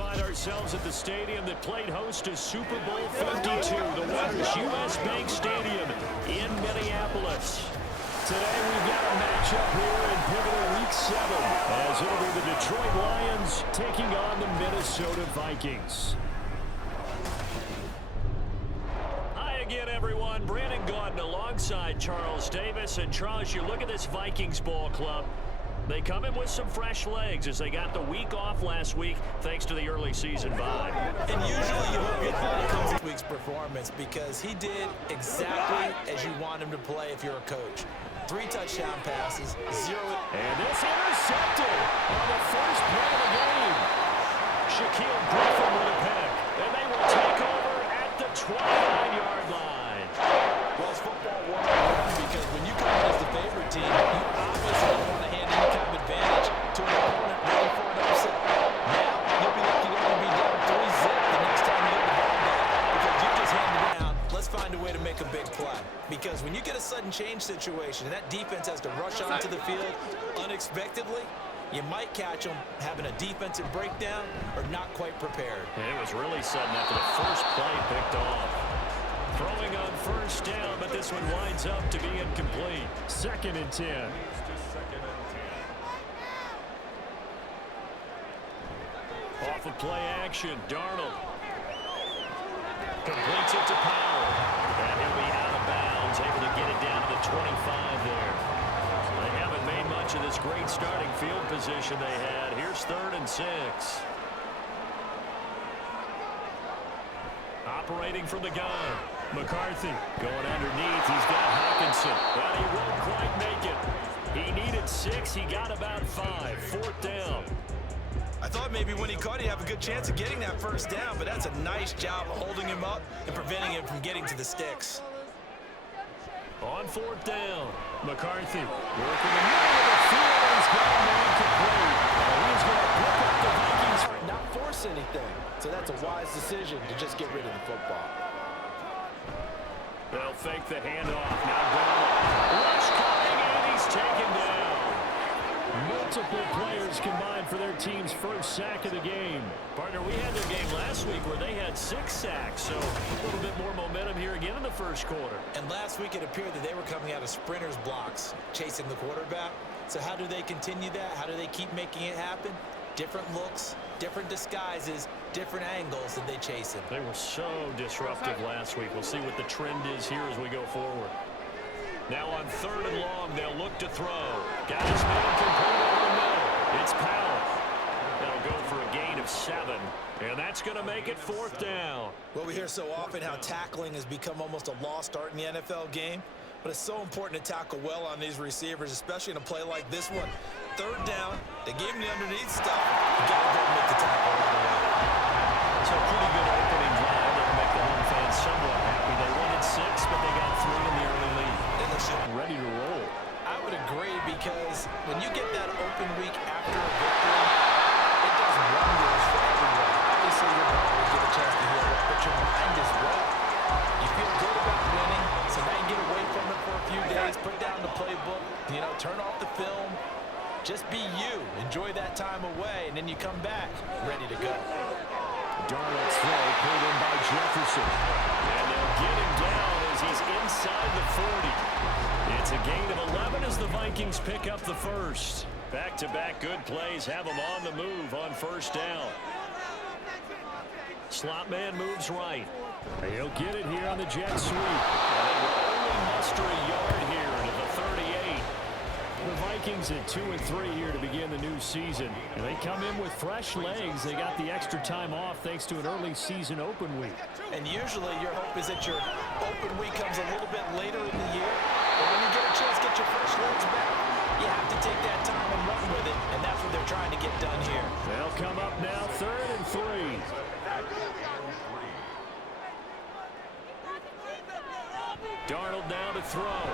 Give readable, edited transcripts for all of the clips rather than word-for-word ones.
find ourselves at the stadium that played host to Super Bowl 52, the winners U.S. Bank Stadium in Minneapolis. Today we've got a matchup here in pivotal Week 7, as it'll be the Detroit Lions taking on the Minnesota Vikings. Hi again, everyone. Brandon Gaudin alongside Charles Davis. And Charles, you look at this Vikings ball club. They come in with some fresh legs as they got the week off last week thanks to the early season bye. And usually you hope your thought comes this week's performance because he did exactly as you want him to play if you're a coach. 3 touchdown passes, 0. And this intercepted on the first play of the game. Shaquille Griffin with a pick. And they will take over at the 29-yard line. Well, it's football 101 because when you come in as the favorite team, you obviously don't want to hand any kind of advantage to an opponent ready for an upset. Now, you'll be lucky to only be down 3-zip the next time you get the ball back because you just handed it down. Let's find a way to make a big play. Because when you get a sudden change situation and that defense has to rush onto the field unexpectedly, you might catch them having a defensive breakdown or not quite prepared. And it was really sudden after the first play picked off. Throwing on first down, but this one winds up to be incomplete. 2nd and 10. Off of play action, Darnold completes it to Powell. And he'll be out of bounds, able to get it down to the 25 there. They haven't made much of this great starting field position they had. Here's 3rd and 6. Operating from the gun. McCarthy going underneath. He's got Hawkinson, but he won't quite make it. He needed 6. He got about 5. 4th down. I thought maybe when he caught it, he'd have a good chance of getting that first down, but that's a nice job of holding him up and preventing him from getting to the sticks. On 4th down, McCarthy working the middle of the field. He's got a man complete. He's going to pick up the Vikings. Not force anything, so that's a wise decision to just get rid of the football. They'll fake the handoff. Now Darnold. Rush coming, and he's taken down. Multiple players combined for their team's first sack of the game. Partner, we had their game last week where they had 6 sacks, so a little bit more momentum here again in the first quarter. And last week it appeared that they were coming out of sprinters blocks, chasing the quarterback. So how do they continue that? How do they keep making it happen? Different looks, different disguises, different angles that they chase him. They were so disruptive last week. We'll see what the trend is here as we go forward. Now on 3rd and long, they'll look to throw. Got his man complete over the middle. It's Powell. That'll go for a gain of 7. And that's going to make it 4th down. Well, we hear so often how tackling has become almost a lost art in the NFL game. But it's so important to tackle well on these receivers, especially in a play like this one. 3rd down, they gave him the underneath stuff. You got to go and make the tackle right away. So a pretty good opening drive that'll make the home fans somewhat happy. They wanted 6, but they got 3 in the early lead. Ready to roll. I would agree because when you get that open week after a victory, it does wonders for everyone. Obviously, your body will get a chance to heal up, but your mind as well. You feel good about winning, so now you get away from it for a few days, put down the playbook, turn off the film. Just be you. Enjoy that time away, and then you come back ready to go. Darnold's throw pulled in by Jefferson. And they'll get him down as he's inside the 40. It's a gain of 11 as the Vikings pick up the first. Back-to-back good plays have them on the move on 1st down. Slot man moves right. He'll get it here on the jet sweep. And they will only muster a yard here to the 38. The Vikings at 2-3 here to begin the new season. And they come in with fresh legs. They got the extra time off thanks to an early season open week. And usually your hope is that your open week comes a little bit later in the year. But when you get a chance to get your fresh legs back, you have to take that time and run with it. And that's what they're trying to get done here. They'll come up now 3rd and 3. Darnold now to throw.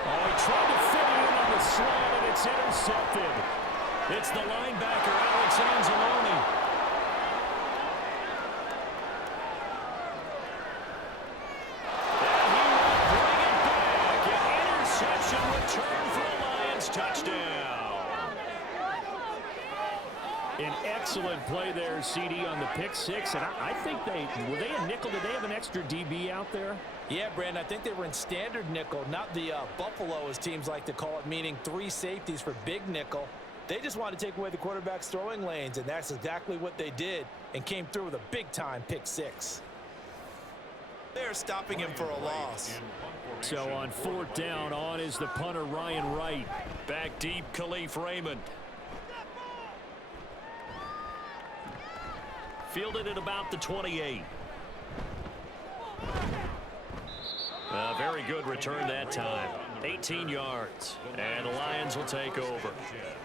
Oh, he tried to fit it in on the slant, and it's intercepted. It's the linebacker, Alex Anzalone. And he will bring it back. An interception return for a Lions touchdown. An Excellent play there, CD, on the pick six. And I think were they a nickel? Did they have an extra DB out there? Yeah, Brandon, I think they were in standard nickel, not the Buffalo, as teams like to call it, meaning 3 safeties for big nickel. They just wanted to take away the quarterback's throwing lanes, and that's exactly what they did and came through with a big-time pick six. They're stopping him for a loss. So on 4th down, on is the punter, Ryan Wright. Back deep, Khalif Raymond. Fielded at about the 28. Very good return that time. 18 yards. And the Lions will take over.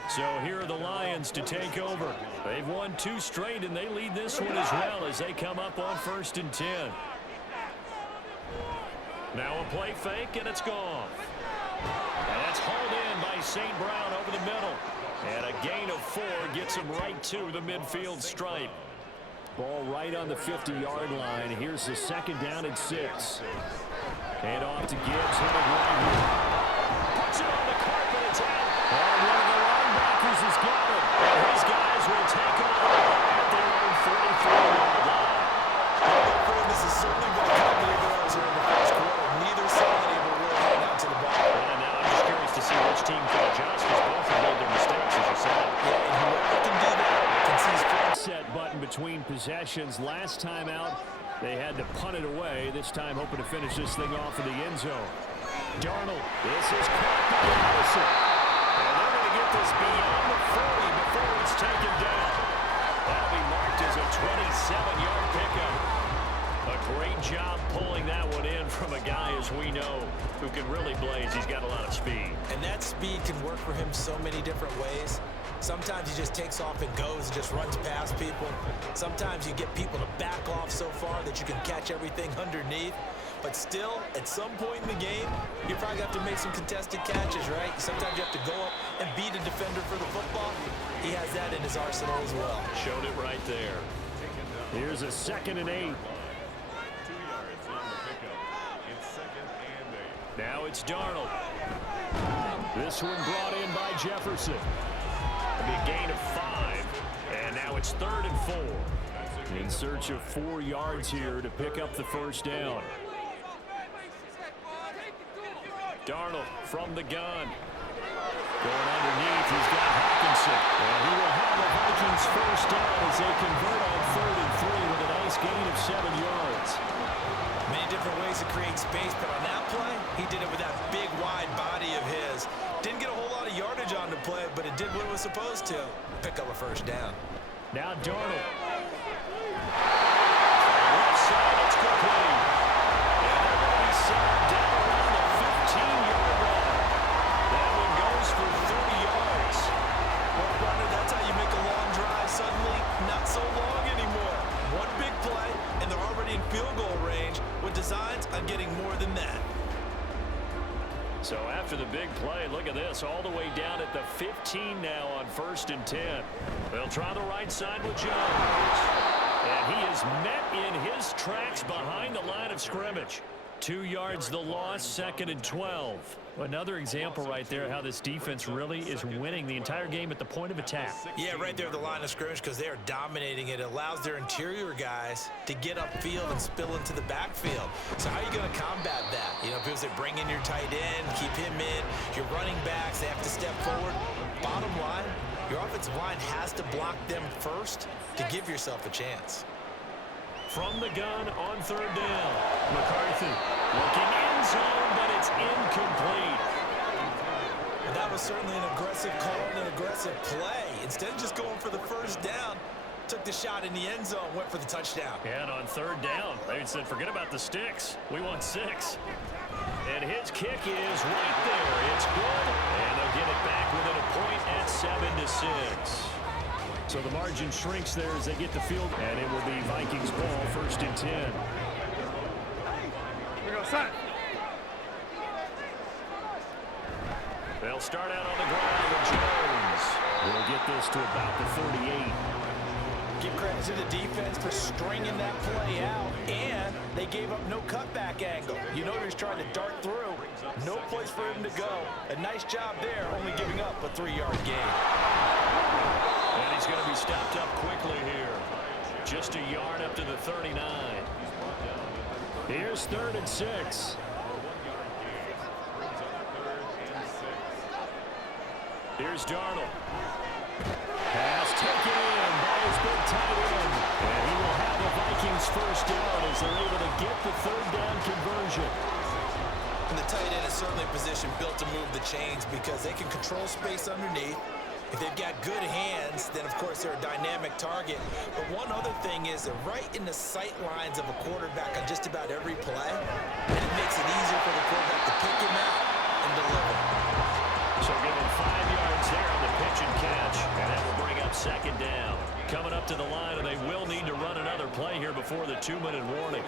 So here are the Lions to take over. They've won 2 straight, and they lead this one as well as they come up on 1st and 10. Now a play fake, and it's gone. And that's hauled in by St. Brown over the middle. And a gain of 4 gets him right to the midfield stripe. Ball right on the 50-yard line. Here's the 2nd down and 6. Hand off to Gibbs. Puts it on the carpet. It's out. And one of the linebackers has got it. And his guys will take over at their own 44-yard line. This is certainly what accompanied the runs here in the first quarter. Neither side able to really hang on to the ball. And now I'm just curious to see which team can adjust, because both have made their mistakes, as you said. Yeah, and whoever can do that can see set button between possessions. Last time out, they had to punt it away. This time hoping to finish this thing off in the end zone. Darnold, this is caught by Allison. And they're going to get this beyond the 40 before it's taken down. That'll be marked as a 27-yard pickup. A great job pulling that one in from a guy, as we know, who can really blaze. He's got a lot of speed. And that speed can work for him so many different ways. Sometimes he just takes off and goes and just runs past people. Sometimes you get people to back off so far that you can catch everything underneath. But still, at some point in the game, you probably have to make some contested catches, right? Sometimes you have to go up and beat a defender for the football. He has that in his arsenal as well. Showed it right there. Here's a 2nd and 8. Now it's Darnold. This one brought in by Jefferson. It'll be a gain of 5. And now it's 3rd and 4. In search of 4 yards here to pick up the 1st down. Darnold from the gun. Going underneath, he's got Hawkinson. And he will have the Vikings 1st down as they convert on 3rd and 3 with a nice gain of 7 yards. Many different ways to create space, but on that play, he did it with that big, wide body of his. Didn't get a whole lot of yardage on the play, but it did what it was supposed to. Pick up a 1st down. Now Darnold. Left side, it's complete. And they're going to be set down around the 15-yard line. That one goes for 30 yards. Well, Brandon, that's how you make a long drive suddenly not so long anymore. One big play, and they're already in field goal range with designs on getting more than that. So after the big play, look at this, all the way down at the 15 now on 1st and 10. They'll try the right side with Jones. And he is met in his tracks behind the line of scrimmage. 2 yards the loss, 2nd and 12. Another example right there how this defense really is winning the entire game at the point of attack. Yeah, right there at the line of scrimmage because they are dominating it. It allows their interior guys to get upfield and spill into the backfield. So how are you going to combat that? You know, because they bring in your tight end, keep him in. Your running backs, they have to step forward. Bottom line, your offensive line has to block them first to give yourself a chance. From the gun on 3rd down. McCarthy looking in zone, but it's incomplete. And that was certainly an aggressive call and an aggressive play. Instead of just going for the 1st down, took the shot in the end zone, went for the touchdown. And on 3rd down, they said, forget about the sticks. We want 6. And his kick is right there. It's good. And they'll get it back within a point at 7-6. So the margin shrinks there as they get the field. And it will be Vikings ball, 1st and 10. Here we go, son. They'll start out on the ground with Jones. We'll get this to about the 38. Give credit to the defense for stringing that play out, and they gave up no cutback angle. You know he was trying to dart through. No place for him to go. A nice job there, only giving up a 3-yard gain. And he's He's going to be stopped up quickly here. Just a yard up to the 39. Here's 3rd and 6. Here's Darnold. Pass taken in by his big tight end. And he will have the Vikings first down as they're able to get the 3rd down conversion. And the tight end is certainly a position built to move the chains because they can control space underneath. If they've got good hands, then, of course, they're a dynamic target. But one other thing is they're right in the sight lines of a quarterback on just about every play. And it makes it easier for the quarterback to pick him out and deliver. So give him 5 yards there on the pitch and catch. And that will bring up 2nd down. Coming up to the line, and they will need to run another play here before the 2-minute warning.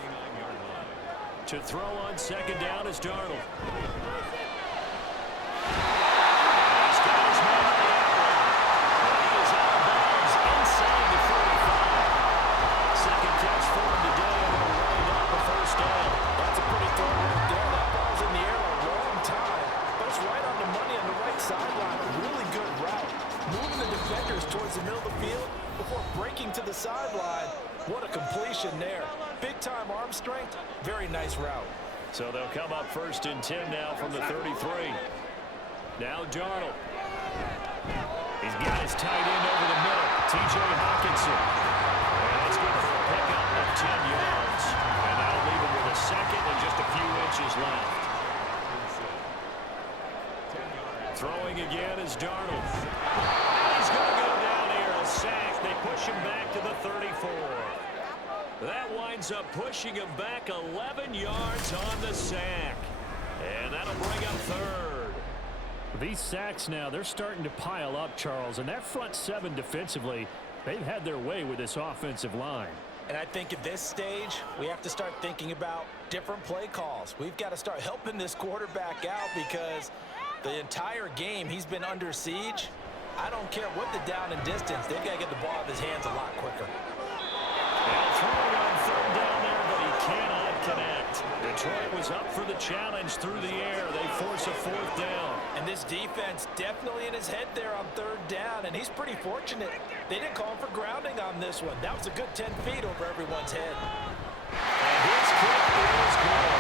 To throw on 2nd down is Darnold. He's got his man on the outrun. He is out of bounds inside the 45. 2nd catch for him today, and they'll run it up a 1st down. That's a pretty throw right there. That ball's in the air a long time, but it's right on the money on the right sideline. A really good route. Moving the defenders towards the middle of the field before breaking to the sideline. What a completion there. Big-time arm strength. Very nice route. So they'll come up 1st and 10 now from the 33. Now Darnold. He's got his tight end over the middle, T.J. Hawkinson. And it's good for a pickup of 10 yards. And that'll leave him with a 2nd and just a few inches left. Throwing again is Darnold. He's going to go down here, a sack. They push him back to the 34. That winds up pushing him back 11 yards on the sack. And that'll bring up 3rd. These sacks now, they're starting to pile up, Charles. And that front 7 defensively, they've had their way with this offensive line. And I think at this stage, we have to start thinking about different play calls. We've got to start helping this quarterback out because the entire game he's been under siege. I don't care what the down and distance. They've got to get the ball out of his hands a lot quicker. And throwing on 3rd down there, but he cannot connect. Detroit was up for the challenge through the air. They force a 4th down. And this defense definitely in his head there on 3rd down, and he's pretty fortunate. They didn't call him for grounding on this one. That was a good 10 feet over everyone's head. And his kick is good.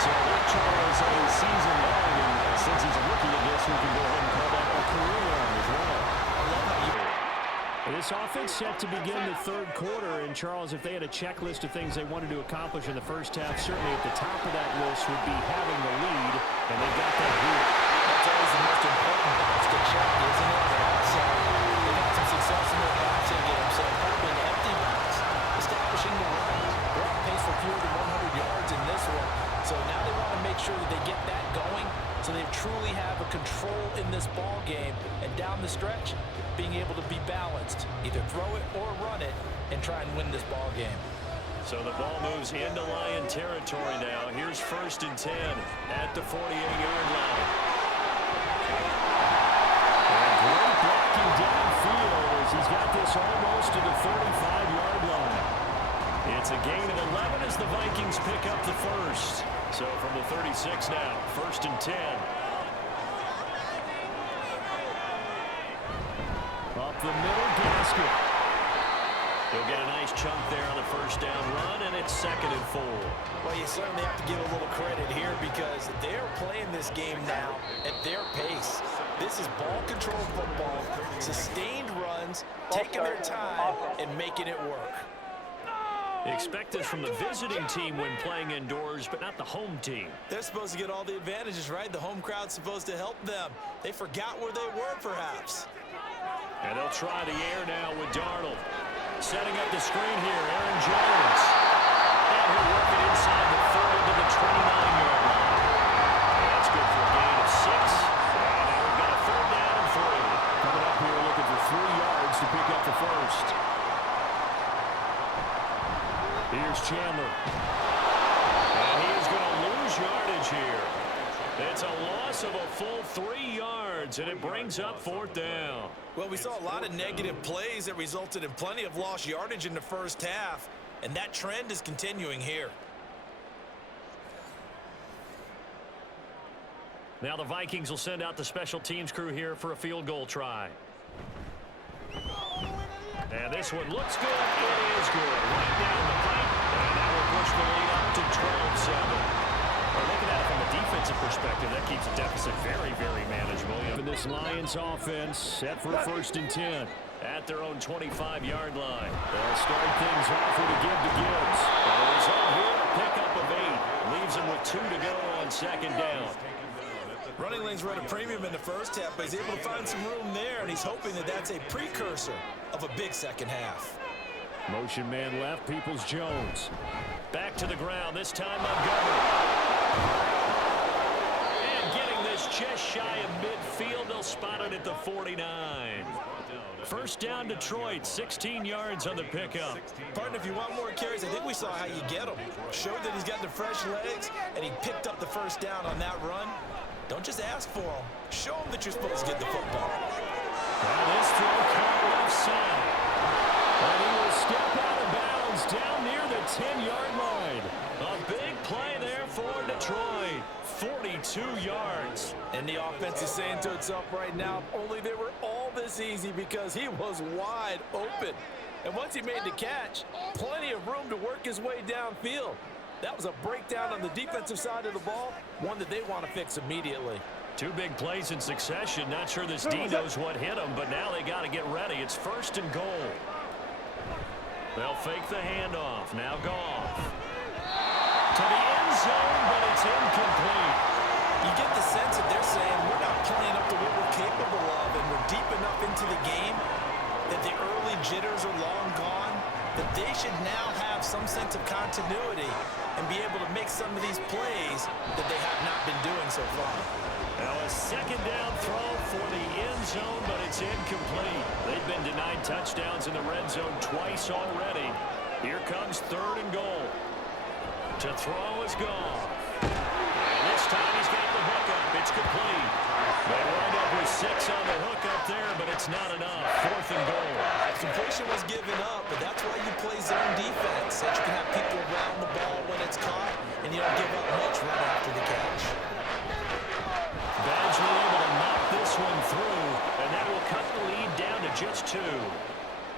So that, Charles, is a season long, and since he's a rookie, I guess we can go ahead and call that a career long as well. I love how you... This offense set to begin the 3rd quarter, and Charles, if they had a checklist of things they wanted to accomplish in the first half, certainly at the top of that list would be having the lead, and they got that here. That's always the most important box to check, isn't it? So they've had some success in their passing game, so probably an empty box, establishing the run. They're on pace for fewer than 100 yards in this one, so now they want to make sure that they get that going so they truly have a control in this ball game, and down the stretch, being able to be balanced, either throw it or run it, and try and win this ball game. So the ball moves into Lion territory now. Here's 1st and 10 at the 48-yard line. And great blocking downfield as he's got this almost to the 35-yard line. It's a gain of 11 as the Vikings pick up the 1st. So from the 36 now, 1st and 10. Up the middle, Gasket. He'll get a nice chunk there on the 1st down run, and it's 2nd and 4. Well, you certainly have to give a little credit here because they're playing this game now at their pace. This is ball control football, sustained runs, taking their time, and making it work. Expect this from the visiting team when playing indoors, but not the home team. They're supposed to get all the advantages, right? The home crowd's supposed to help them. They forgot where they were, perhaps. And they'll try the air now with Darnold. Setting up the screen here, Aaron Jones. And he'll work it inside the 30 to the 29-yard line. And that's good for a gain of 6. And now we've got a 3rd down and 3. Coming up here looking for 3 yards to pick up the 1st. Here's Chandler. And he's going to lose yardage here. It's a loss of a full 3 yards, and it brings up 4th down. Well, we saw a lot of negative plays that resulted in plenty of lost yardage in the first half, and that trend is continuing here. Now the Vikings will send out the special teams crew here for a field goal try. And this one looks good. It is good. Right down the pipe. And that will push the lead up to 12-7. Well, looking at it from a defensive perspective, that keeps the deficit very, very manageable. And this Lions offense set for 1st and 10 at their own 25-yard line. They'll start things off with a give to Gibbs. And the result here, a pickup of 8. Leaves them with 2 to go on 2nd down. Running lanes were at a premium in the first half, but he's able to find some room there, and he's hoping that that's a precursor of a big second half. Motion man left, Peoples-Jones. Back to the ground, this time Montgomery. And getting this just shy of midfield, they'll spot it at the 49. 1st down Detroit, 16 yards on the pickup. Partner, if you want more carries, I think we saw how you get them. Showed that he's got the fresh legs, and he picked up the 1st down on that run. Don't just ask for them. Show them that you're supposed to get the football. Now this throw caught left side. And he will step out of bounds down near the 10-yard line. A big play there for Detroit. 42 yards. And the offense is saying to itself right now, only they were all this easy because he was wide open. And once he made the catch, plenty of room to work his way downfield. That was a breakdown on the defensive side of the ball, one that they want to fix immediately. 2 big plays in succession. Not sure this D knows what hit him, but now they got to get ready. It's 1st and goal. They'll fake the handoff. Now Goff. To the end zone, but it's incomplete. You get the sense that they're saying we're not playing up to what we're capable of, and we're deep enough into the game that the early jitters are long gone, that they should now have some sense of continuity and be able to make some of these plays that they have not been doing so far. Now a 2nd down throw for the end zone, but it's incomplete. They've been denied touchdowns in the red zone twice already. Here comes 3rd and goal. To throw is Goff. And this time he's got the hookup. It's complete. They wind up with 6 on the hookup there, but it's not enough. 4th and goal. Completion was given up, but that's why you play zone defense, that you can have people around the ball when it's caught, and you don't give up much right after the catch. Badgley able to knock this one through, and that will cut the lead down to just 2.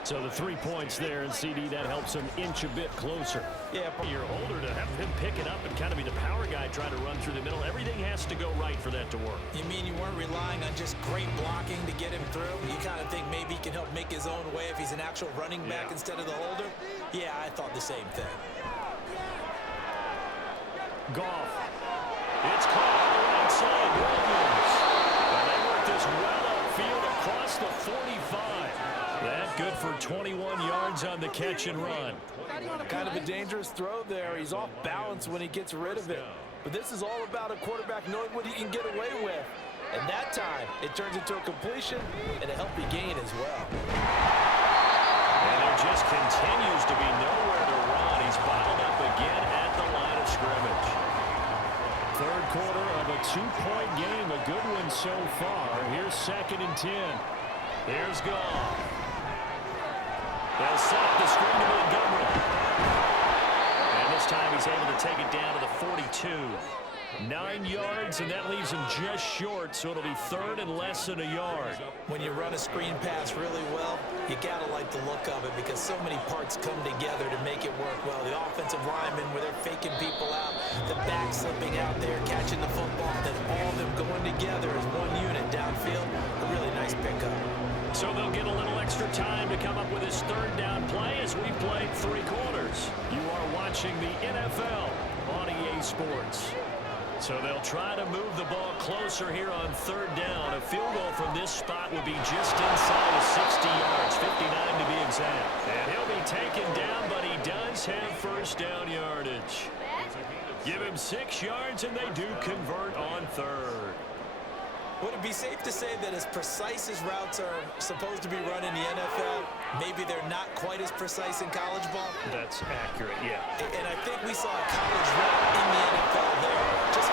So the 3 points there, and CD, that helps him inch a bit closer. Yeah, You're older to have him pick it up and kind of be the power guy trying to run through the middle. Everything has to go right for that to work. You mean you weren't relying on just great blocking to get him through? You kind of think maybe he can help make his own way if he's an actual running back instead of the holder? Yeah, I thought the same thing. Goff. It's caught on the right side. Williams. And they work this well upfield across the 45. That good for 21 yards on the catch and run. Kind of a dangerous throw there. He's off balance when he gets rid of it. But this is all about a quarterback knowing what he can get away with. And that time, it turns into a completion and a healthy gain as well. And there just continues to be nowhere to run. He's bottled up again at the line of scrimmage. 3rd quarter of a 2-point game. A good one so far. Here's 2nd and 10. Here's Goff. They'll set up the screen to Montgomery. And this time he's able to take it down to the 42. 9 yards, and that leaves him just short, so it'll be 3rd and less than a yard. When you run a screen pass really well, you got to like the look of it because so many parts come together to make it work well. The offensive linemen, where they're faking people out, the back slipping out there, catching the football, then all of them going together as one unit downfield. A really nice pickup. So they'll get a little extra time to come up with his 3rd down play as we played 3 quarters. You are watching the NFL on EA Sports. So they'll try to move the ball closer here on 3rd down. A field goal from this spot would be just inside of 60 yards, 59 to be exact. And he'll be taken down, but he does have 1st down yardage. Give him 6 yards, and they do convert on 3rd. Would it be safe to say that as precise as routes are supposed to be run in the NFL, maybe they're not quite as precise in college ball? That's accurate, yeah. And I think we saw a college route in the NFL there. Just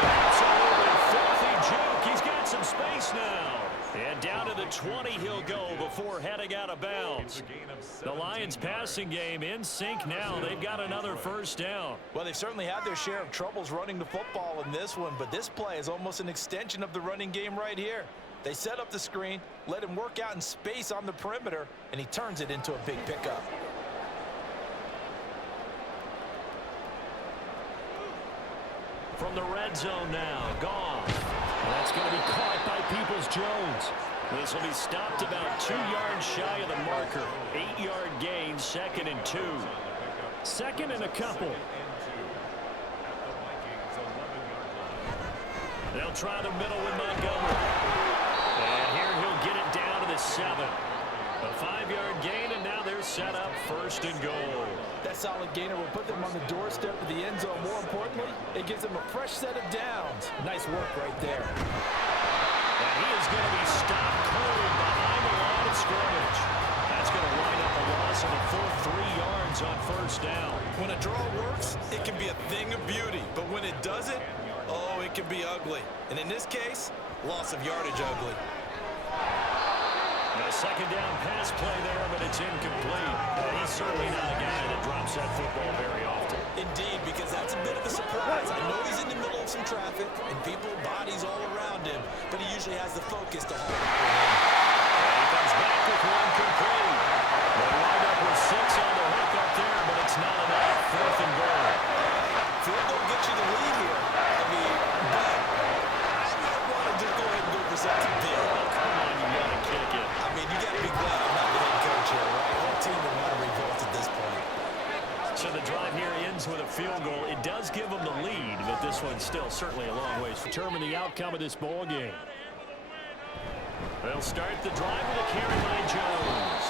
absolutely filthy juke. He's got some space now. And down to the 20 he'll go before heading out of bounds. The Lions passing game in sync now. They've got another 1st down. Well, they've certainly had their share of troubles running the football in this one, but this play is almost an extension of the running game right here. They set up the screen, let him work out in space on the perimeter, and he turns it into a big pickup. From the red zone now, Goff. That's going to be caught by Peoples-Jones. This will be stopped about 2 yards shy of the marker. 8-yard gain, 2nd and 2. 2nd and a couple. They'll try the middle with Montgomery. And here he'll get it down to the 7. A 5-yard gain, and now they're set up 1st and goal. That solid gainer will put them on the doorstep of the end zone. More importantly, it gives them a fresh set of downs. Nice work right there. And he is going to be stopped cold behind the line of scrimmage. That's going to wind up a loss of a full 3 yards on 1st down. When a draw works, it can be a thing of beauty. But when it doesn't, oh, it can be ugly. And in this case, loss of yardage ugly. A 2nd down pass play there, but it's incomplete. He's certainly not a guy that drops that football very often. Indeed, because that's a bit of a surprise. I know he's in the middle of some traffic and people, bodies all around him, but he usually has the focus to hold up with him. He comes back with one complete. They wind up with 6 on the hook up there, but it's not enough. 4th and goal. Field goal gets you the lead here. I mean, but I might want to just go ahead and go for something big. Come on, you got to kick it. I mean, you got to be glad I'm not the head coach here, right? The whole team would want to revolt at this point. So the drive here ends with a field goal. It does give them the lead, but this one's still certainly a long ways to determine the outcome of this ball game. They'll start the drive with a carry by Jones.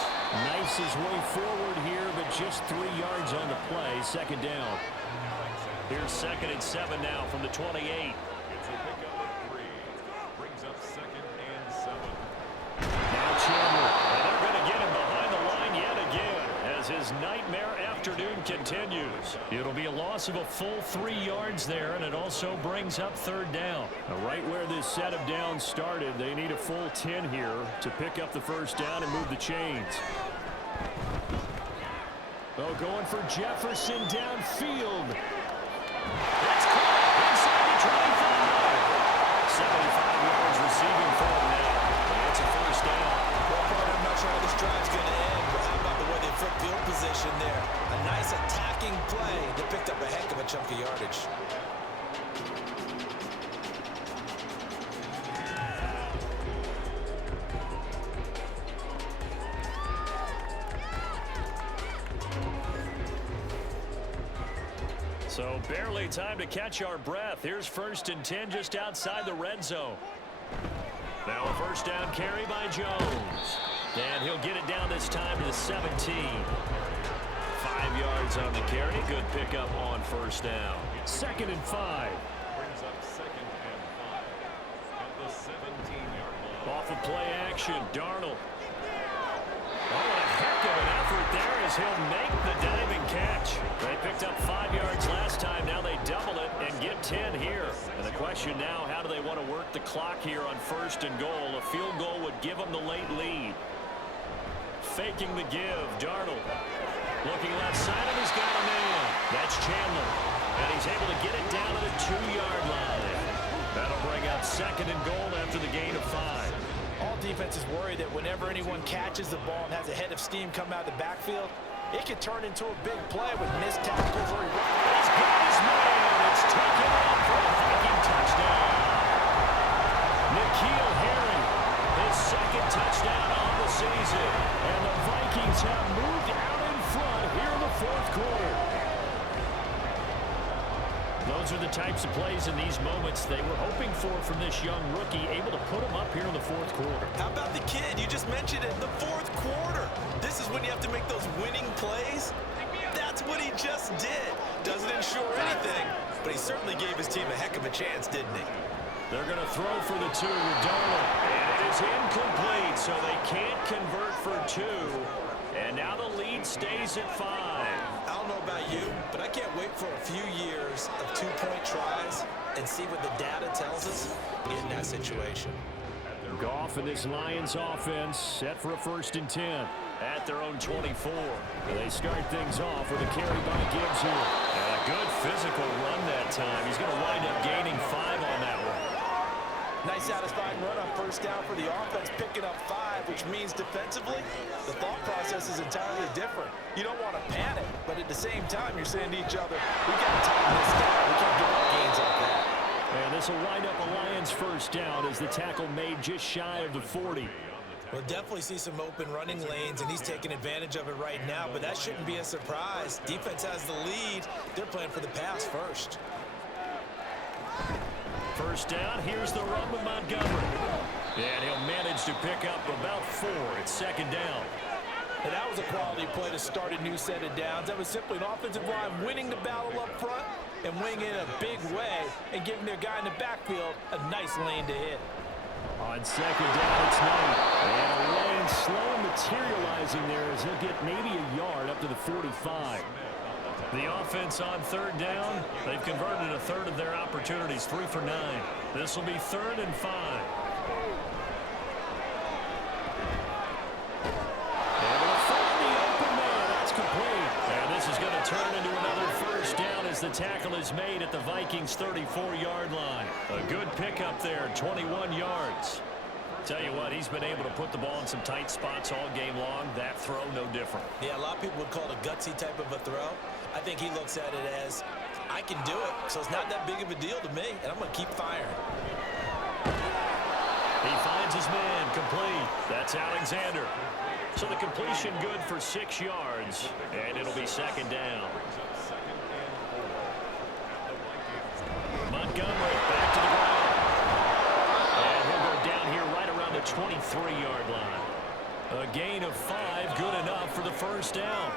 Nice his way forward here, but just 3 yards on the play. 2nd down. Here's 2nd and 7 now from the 28. It's a pickup of 3. Brings up 2nd and 7. Now Chandler. And they're going to get him behind the line yet again as his nightmare afternoon continues. It'll be a loss of a full 3 yards there, and it also brings up 3rd down. Right where this set of downs started, they need a full 10 here to pick up the 1st down and move the chains. Oh, going for Jefferson downfield. That's caught inside the 25. 75 yards receiving for him now. And it's a 1st down. Well, partner, I'm not sure how this drive's going to end, but how about the way they flip field position there? A nice attacking play that picked up a heck of a chunk of yardage. So barely time to catch our breath. Here's 1st and 10 just outside the red zone. Now a 1st down carry by Jones. And he'll get it down this time to the 17. 5 yards on the carry. Good pickup on 1st down. 2nd and 5. Brings up 2nd and 5 at the 17-yard line. Off of play action, Darnold. Oh, what a heck of an effort there as he'll make the diving catch. They picked up 5 yards last time. Now they double it and get 10 here. And the question now, how do they want to work the clock here on 1st and goal? A field goal would give them the late lead. Faking the give, Darnold. Looking left side, and he's got a man. That's Chandler. And he's able to get it down to the 2-yard line. That'll bring up 2nd and goal after the gain of 5. All defenses worry that whenever anyone catches the ball and has a head of steam come out of the backfield, it could turn into a big play with missed tackles or he's got his man. It's taken out for a Viking touchdown. N'Keal Harry, his 2nd touchdown on the season. And the Vikings have moved out in front here in the 4th quarter. Those are the types of plays in these moments they were hoping for from this young rookie, able to put him up here in the 4th quarter. How about the kid? You just mentioned it, the 4th quarter. This is when you have to make those winning plays. That's what he just did. Doesn't ensure anything, but he certainly gave his team a heck of a chance, didn't he? They're going to throw for the 2 with Darnold. And it is incomplete, so they can't convert for 2. And now the lead stays at 5. I don't know about you, but I can't wait for a few years of 2-point tries and see what the data tells us in that situation. Goff and this Lions offense set for a 1st and 10 at their own 24. They start things off with a carry by Gibbs here. And a good physical run that time. He's going to wind up gaining 5 on that one. Nice satisfying run on first down for the offense, picking up 5, which means defensively, the thought process is entirely different. You don't want to panic, but at the same time, you're saying to each other, we got to tighten this down. We can't give up gains like that. And this will wind up a Lions first down as the tackle made just shy of the 40. We'll definitely see some open running lanes, and he's taking advantage of it right now, but that shouldn't be a surprise. Defense has the lead. They're playing for the pass first. First down, here's the run with Montgomery. And he'll manage to pick up about 4. It's second down. And that was a quality play to start a new set of downs. That was simply an offensive line winning the battle up front and winning it in a big way and giving their guy in the backfield a nice lane to hit. On second down, it's Knight. And a lane slow materializing there as he'll get maybe a yard up to the 45. The offense on third down, they've converted a third of their opportunities, 3 for 9. This will be 3rd and 5. And they'll find the open man. That's complete. And this is going to turn into another first down as the tackle is made at the Vikings' 34-yard line. A good pickup there, 21 yards. Tell you what, he's been able to put the ball in some tight spots all game long. That throw, no different. Yeah, a lot of people would call it a gutsy type of a throw. I think he looks at it as, I can do it, so it's not that big of a deal to me, and I'm going to keep firing. He finds his man, complete. That's Alexander. So the completion good for 6 yards, and it'll be second down. Montgomery back to the ground. And he'll go down here right around the 23-yard line. A gain of 5, good enough for the first down.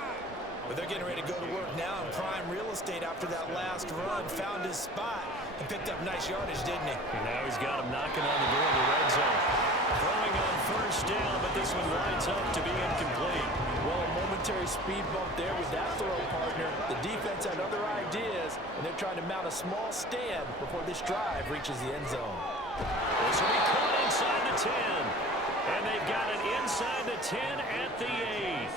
But they're getting ready to go to work now in prime real estate after that last run. Found his spot and picked up nice yardage, didn't he? And now he's got him knocking on the door of the red zone. Throwing on first down, but this one lines up to be incomplete. Well, a momentary speed bump there with that throw, partner. The defense had other ideas, and they're trying to mount a small stand before this drive reaches the end zone. This will be caught inside the 10. And they've got it inside the 10 at the 8.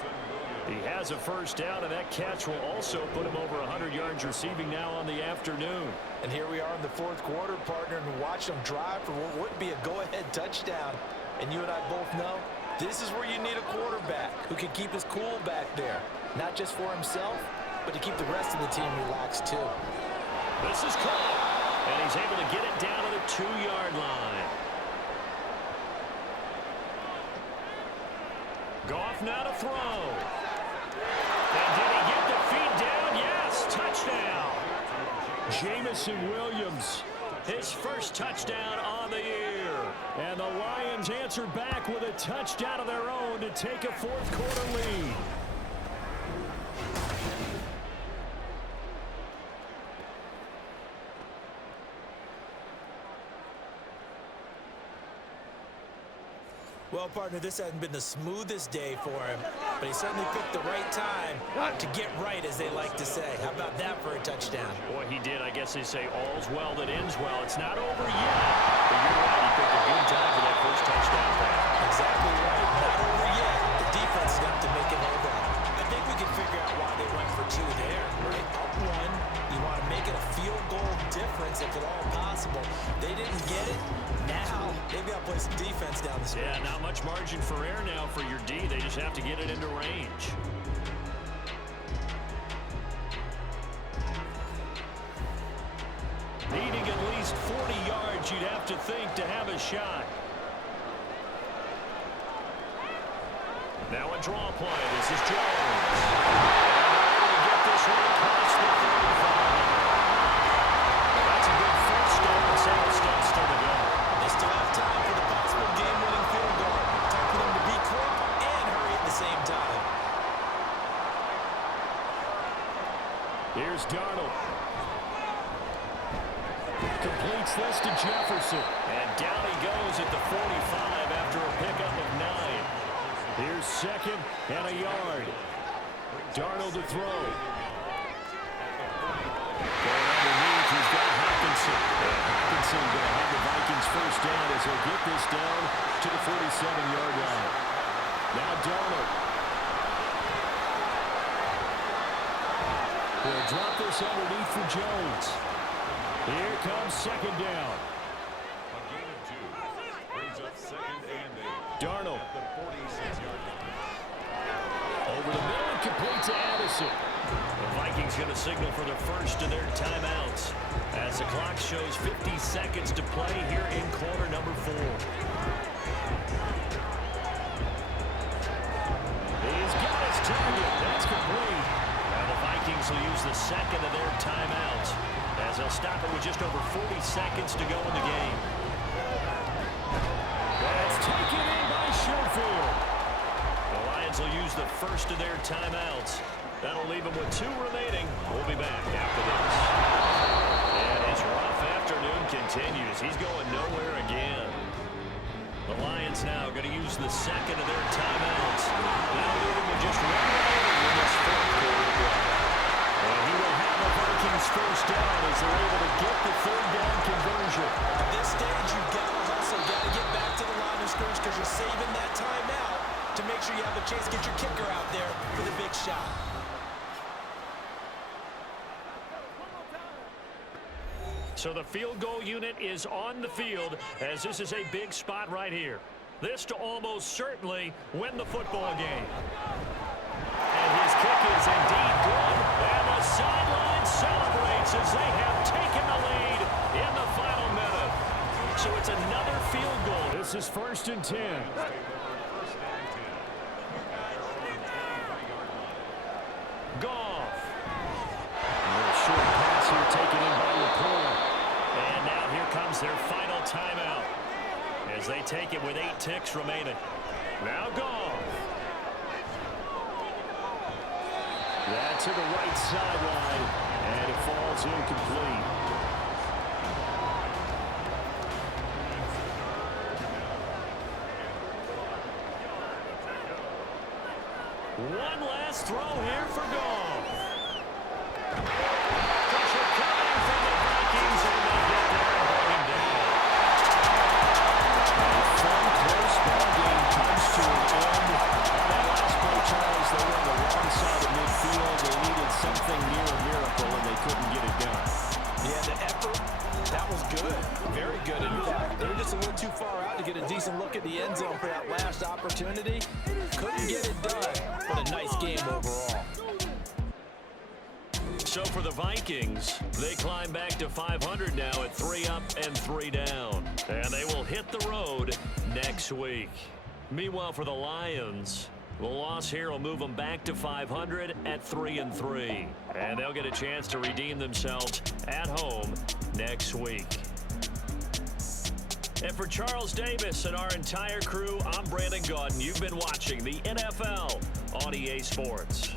He has a first down, and that catch will also put him over 100 yards receiving now on the afternoon. And here we are in the 4th quarter, partner, and watch them drive for what would be a go-ahead touchdown. And you and I both know this is where you need a quarterback who can keep his cool back there, not just for himself, but to keep the rest of the team relaxed too. This is caught, and he's able to get it down to the 2-yard line. Goff now to throw. And did he get the feet down? Yes, touchdown. Jamison Williams, his first touchdown on the year. And the Lions answer back with a touchdown of their own to take a 4th quarter lead. Well, partner, this hasn't been the smoothest day for him, but he certainly picked the right time to get right, as they like to say. How about that for a touchdown? Boy, he did. I guess they say all's well that ends well. It's not over yet. But you're right. He picked a good time for that first touchdown pass. Exactly right. Not over yet. The defense is going to make it hold on. I think we can figure out why they went for 2 there, right? Up 1. You want to make it a field goal difference if at all possible. They didn't get it. Now, they've got to play some defense down the stretch. Yeah, not much margin for error now for your D. They just have to get it into range. Needing at least 40 yards, you'd have to think, to have a shot. Now a draw play. This is Jones. And to get this one across the 35. That's a good first down. 7 steps still to go. They still have time for the possible game-winning field goal. Time for them to be quick and hurry at the same time. Here's Darnold. Completes this to Jefferson. And down he goes at the 45 after a pickup of 9. Here's 2nd and a yard. Darnold to throw. Going underneath, he's got Hawkinson. And Hawkinson going to have the Vikings first down as he'll get this down to the 47-yard line. Now Darnold. He'll drop this underneath for Jones. Here comes second down. signal for the first of their timeouts as the clock shows 50 seconds to play here in quarter number 4. He's got his target. That's complete. And the Vikings will use the second of their timeouts as they'll stop it with just over 40 seconds to go in the game. That's taken in by Sherfield. The Lions will use the first of their timeouts. That'll leave them with 2 remaining. We'll be back after this. And his rough afternoon continues. He's going nowhere again. The Lions now going to use the second of their timeouts. Now leaving with just 1 remaining in this fourth quarter play. And he will have the Vikings first down as they're able to get the third down conversion. At this stage, you've got to hustle. Got to get back to the line of scrimmage because you're saving that timeout to make sure you have a chance to get your kicker out there for the big shot. So the field goal unit is on the field as this is a big spot right here. This to almost certainly win the football game. And his kick is indeed good. And the sideline celebrates as they have taken the lead in the final minute. So it's another field goal. This is 1st and 10. Goff. A little short pass here taken in by Laporte. And now here comes their final timeout as they take it with 8 ticks remaining. Now Goff. That to the right sideline, and it falls incomplete. One last throw here for Goff. Pressure coming from the Vikings, and they get there and bring him down. A fun, close ball game comes to an end. On that last play, Charles, they were on the wrong side of midfield. They needed something near a miracle, and they couldn't get it done. Yeah, the effort, that was good. Very good. In fact, they were just a little too far out to get a decent look at the end zone for that last opportunity. Couldn't get it done, but a nice game overall. So for the Vikings, they climb back to 500 now at 3 up and 3 down. And they will hit the road next week. Meanwhile, for the Lions, the loss here will move them back to 500 at 3 and 3. And they'll get a chance to redeem themselves at home next week. And for Charles Davis and our entire crew, I'm Brandon Gaudin. You've been watching the NFL on EA Sports.